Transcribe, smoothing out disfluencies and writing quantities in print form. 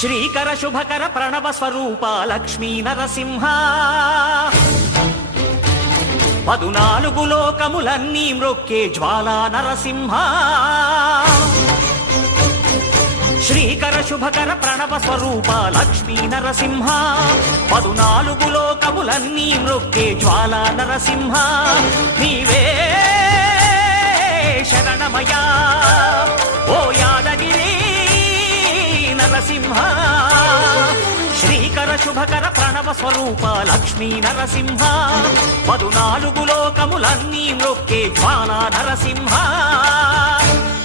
శ్రీకర శుభకర ప్రణవ స్వరూప లక్ష్మీ నరసింహ 14 లోకములన్నీ మ్రొక్కే జ్వాలా నరసింహ శ్రీకర శుభకర ప్రణవ స్వరూప లక్ష్మీ నరసింహ 14 లోకములన్నీ మ్రొక్కే జ్వాలా నరసింహ నీవే శరణమయా ఓ యాదగిరి నరసింహ శ్రీకర శుభకర ప్రణవ స్వరూప లక్ష్మీ నరసింహ 14 లోకములన్నీ మ్రొక్కే జ్వాలా నరసింహ